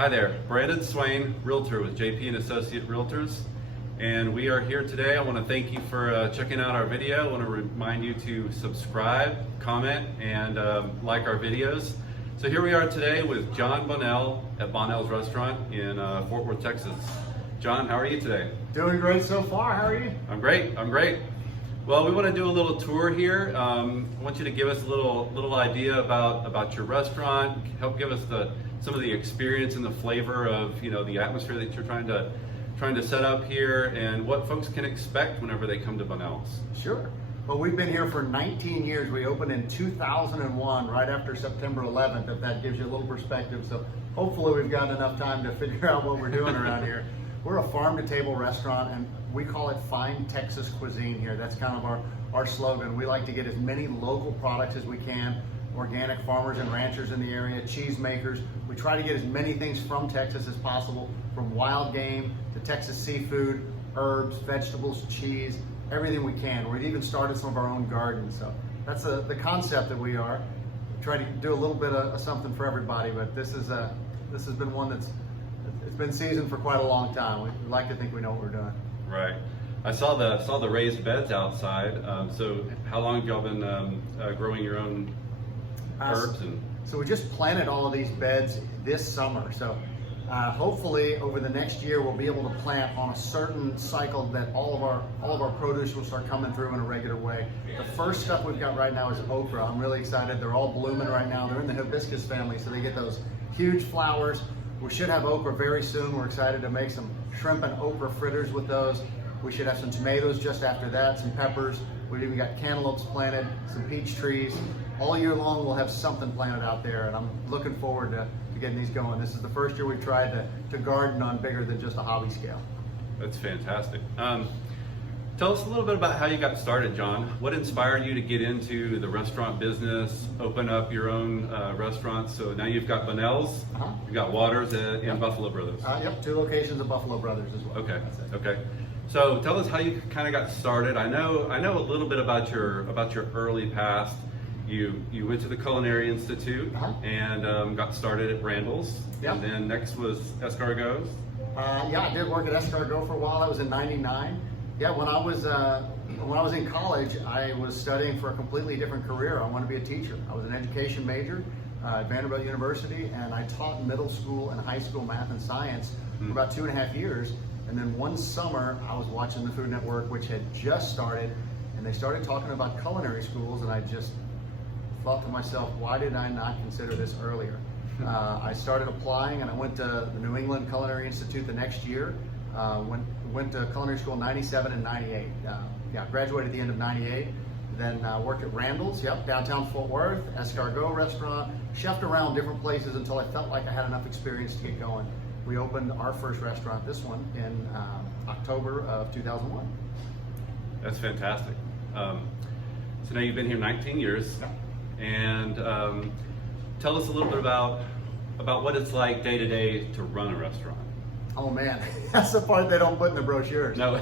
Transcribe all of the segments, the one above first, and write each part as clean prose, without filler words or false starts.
Hi there, Brandon Swain, Realtor with JP and Associate Realtors, and we are here today. I want to thank you for checking out our video. I want to remind you to subscribe, comment, and like our videos. So here we are today with Jon Bonnell at Bonnell's Restaurant in Fort Worth, Texas. Jon, how are you today? Doing great so far. How are you? I'm great. Well, we want to do a little tour here. I want you to give us a little idea about your restaurant. Help give us some of the experience and the flavor of the atmosphere that you're trying to set up here, and what folks can expect whenever they come to Bonnell's. Sure. Well, we've been here for 19 years. We opened in 2001, right after September 11th, if that gives you a little perspective. So hopefully we've got enough time to figure out what we're doing around here. We're a farm-to-table restaurant, and we call it Fine Texas Cuisine here. That's kind of our slogan. We like to get as many local products as we can, organic farmers and ranchers in the area, cheese makers. We try to get as many things from Texas as possible, from wild game to Texas seafood, herbs, vegetables, cheese, everything we can. We've even started some of our own gardens. So that's the concept that we are. We try to do a little bit of something for everybody, but this has been one it's been seasoned for quite a long time. We like to think we know what we're doing. Right. I saw the raised beds outside. So how long have y'all been growing your own herbs? So we just planted all of these beds this summer. So hopefully over the next year we'll be able to plant on a certain cycle that all of our produce will start coming through in a regular way. The first stuff we've got right now is okra. I'm really excited. They're all blooming right now. They're in the hibiscus family, so they get those huge flowers. We should have okra very soon. We're excited to make some shrimp and okra fritters with those. We should have some tomatoes just after that, some peppers. We've even got cantaloupes planted, some peach trees. All year long we'll have something planted out there, and I'm looking forward to getting these going. This is the first year we've tried to garden on bigger than just a hobby scale. That's fantastic. Tell us a little bit about how you got started, Jon. What inspired you to get into the restaurant business, open up your own restaurant? So now you've got Bonnell's, you've got Waters, and Buffalo Brothers. Yep, 2 locations of Buffalo Brothers as well. Okay. So tell us how you kind of got started. I know a little bit about your early past. You went to the Culinary Institute and got started at Randall's. Yep. And then next was Escargot's. Yeah, I did work at Escargot for a while. That was in '99. Yeah, when I was in college, I was studying for a completely different career. I wanted to be a teacher. I was an education major at Vanderbilt University, and I taught middle school and high school math and science for about 2.5 years. And then one summer, I was watching the Food Network, which had just started, and they started talking about culinary schools, and I just thought to myself, why did I not consider this earlier? I started applying, and I went to the New England Culinary Institute the next year. Went to culinary school in '97 and '98. Graduated at the end of '98. Then worked at Randall's, downtown Fort Worth, Escargot restaurant, chefed around different places until I felt like I had enough experience to get going. We opened our first restaurant, this one, in October of 2001. That's fantastic. So now you've been here 19 years, and tell us a little bit about what it's like day to day to run a restaurant. Oh man, that's the part they don't put in the brochures. No.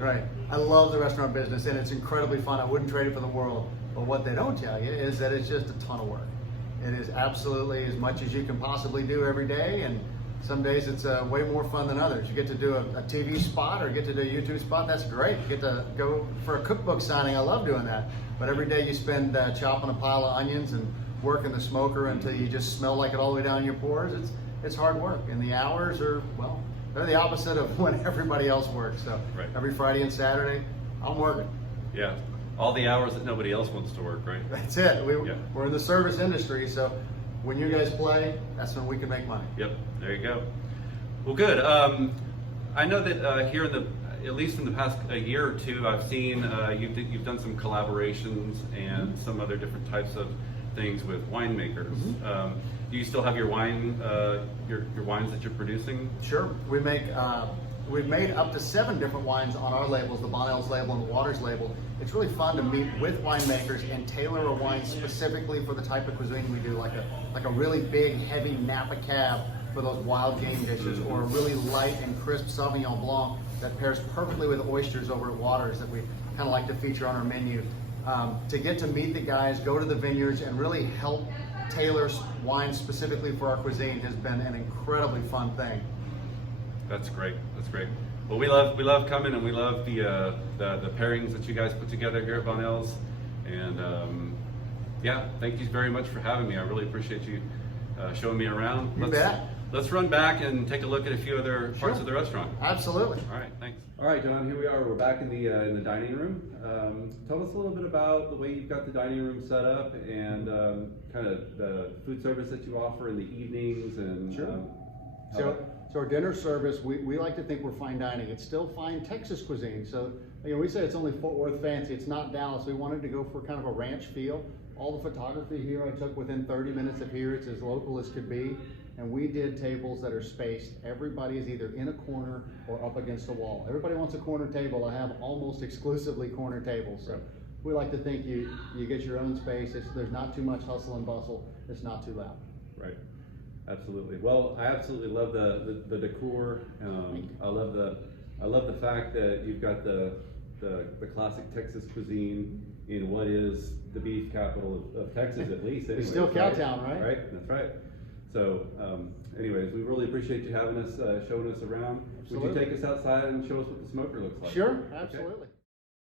Right. I love the restaurant business, and it's incredibly fun. I wouldn't trade it for the world. But what they don't tell you is that it's just a ton of work. It is absolutely as much as you can possibly do every day, and some days it's way more fun than others. You get to do a TV spot or get to do a YouTube spot, that's great. You get to go for a cookbook signing, I love doing that. But every day you spend chopping a pile of onions and working the smoker until you just smell like it all the way down your pores. It's hard work, and the hours are, well, they're the opposite of when everybody else works. So Every Friday and Saturday, I'm working. Yeah, all the hours that nobody else wants to work, right? That's it. We're in the service industry, so when you guys play, that's when we can make money. Yep, there you go. Well, good. I know that here at least in the past year or two, I've seen you've done some collaborations and some other different types of things with winemakers. Do you still have your wine, your wines that you're producing? Sure. We've made up to 7 different wines on our labels, the Bonnell's label and the Waters label. It's really fun to meet with winemakers and tailor a wine specifically for the type of cuisine we do, like a really big, heavy Napa Cab for those wild game dishes, or a really light and crisp Sauvignon Blanc that pairs perfectly with oysters over at Waters that we kind of like to feature on our menu. To get to meet the guys, go to the vineyards, and really help tailor wine specifically for our cuisine has been an incredibly fun thing. That's great. That's great. Well, we love coming, and we love the pairings that you guys put together here at Bonnell's. And yeah, thank you very much for having me. I really appreciate you showing me around. You bet. Let's run back and take a look at a few other parts Sure. of the restaurant. Absolutely. All right, thanks. All right, John, here we are. We're back in the dining room. Tell us a little bit about the way you've got the dining room set up, and kind of the food service that you offer in the evenings. And Sure. So our dinner service, we like to think we're fine dining. It's still fine Texas cuisine. So, you know, we say it's only Fort Worth fancy. It's not Dallas. We wanted to go for kind of a ranch feel. All the photography here I took within 30 minutes of here. It's as local as could be. And we did tables that are spaced. Everybody is either in a corner or up against a wall. Everybody wants a corner table. I have almost exclusively corner tables. So we like to think you get your own space. There's not too much hustle and bustle. It's not too loud. Right. Absolutely. Well, I absolutely love the decor. I love the fact that you've got the classic Texas cuisine in what is the beef capital of Texas, at least. It's still Cowtown, right? Right. That's right. So, anyways, we really appreciate you having us, showing us around. Absolutely. Would you take us outside and show us what the smoker looks like? Sure, absolutely.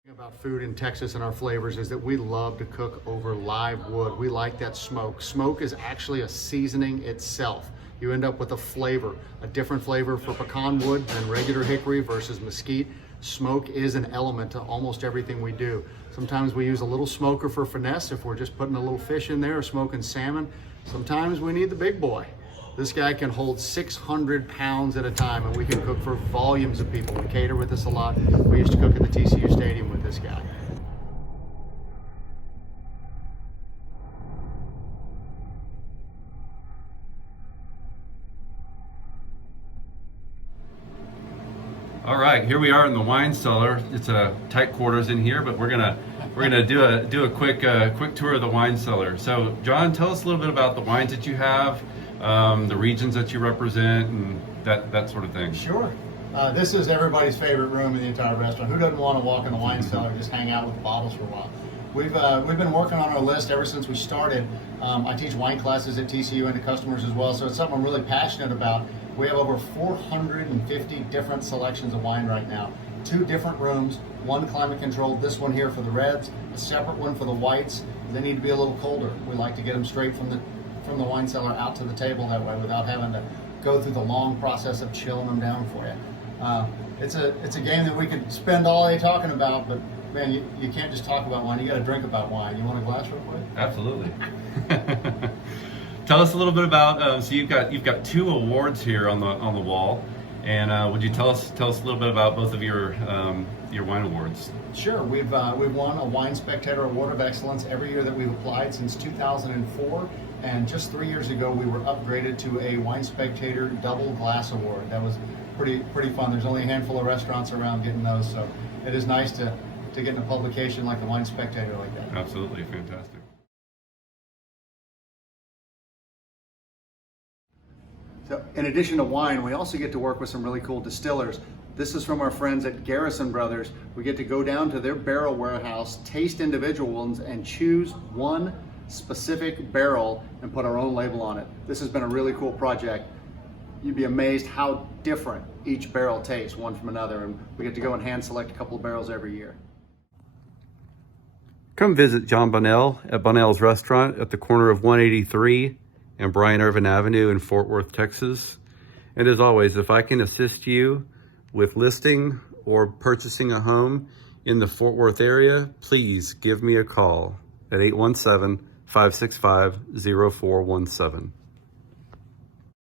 The thing about food in Texas and our flavors is that we love to cook over live wood. We like that smoke. Smoke is actually a seasoning itself. You end up with a flavor, a different flavor for pecan wood than regular hickory versus mesquite. Smoke is an element to almost everything we do. Sometimes we use a little smoker for finesse if we're just putting a little fish in there or smoking salmon. Sometimes we need the big boy. This guy can hold 600 pounds at a time, and we can cook for volumes of people. We cater with this a lot. We used to cook at the TCU Stadium with this guy. All right, here we are in the wine cellar. It's a tight quarters in here, but we're gonna do a quick tour of the wine cellar. So, John, tell us a little bit about the wines that you have, the regions that you represent, and that sort of thing. Sure. This is everybody's favorite room in the entire restaurant. Who doesn't want to walk in the wine cellar and just hang out with the bottles for a while? We've been working on our list ever since we started. I teach wine classes at TCU and to customers as well, so it's something I'm really passionate about. We have over 450 different selections of wine right now. 2 different rooms, one climate controlled, this one here for the reds, a separate one for the whites. They need to be a little colder. We like to get them straight from the wine cellar out to the table that way without having to go through the long process of chilling them down for you. It's a game that we could spend all day talking about, but man, you can't just talk about wine. You got to drink about wine. You want a glass real quick? Absolutely. Tell us a little bit about. So you've got 2 awards here on the wall, and would you tell us a little bit about both of your wine awards? Sure. We've won a Wine Spectator Award of Excellence every year that we've applied since 2004, and just 3 years ago we were upgraded to a Wine Spectator Double Glass Award. That was pretty fun. There's only a handful of restaurants around getting those, so it is nice to get in a publication like the Wine Spectator like that. Absolutely fantastic. So in addition to wine, we also get to work with some really cool distillers. This is from our friends at Garrison Brothers. We get to go down to their barrel warehouse, taste individual ones, and choose one specific barrel and put our own label on it. This has been a really cool project. You'd be amazed how different each barrel tastes one from another, and we get to go and hand select a couple of barrels every year. Come visit Jon Bonnell at Bonnell's Restaurant at the corner of 183 and Bryan Irvin Avenue in Fort Worth, Texas. And as always, if I can assist you with listing or purchasing a home in the Fort Worth area, please give me a call at 817-565-0417.